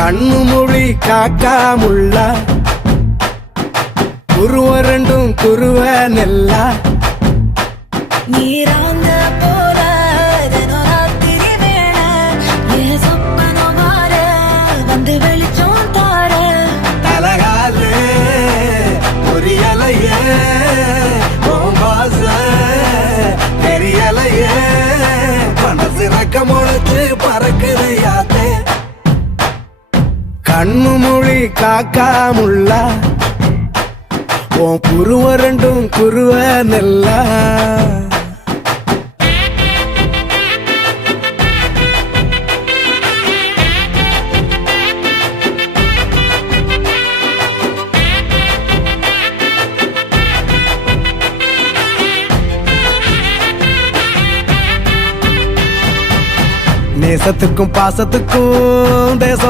கண்ணு மொழி காக்காமுள்ள குருவ ரெண்டும் குருவ நெல்லா நீராங்க போல தினராத்திரி வேள என் சொப்பனம் மாற வந்து வெளிச்சம் தார தலகாலே புரியலையே பாச தெரியலையே மனசு ரக்க முளைச்சு பறக்குது யாத்தே கண்ணு மொழி காக்காமுள்ள உன் குருவ ரெண்டும் குருவ நெல்லா நேசத்துக்கும் பாசத்துக்கும் தேசம்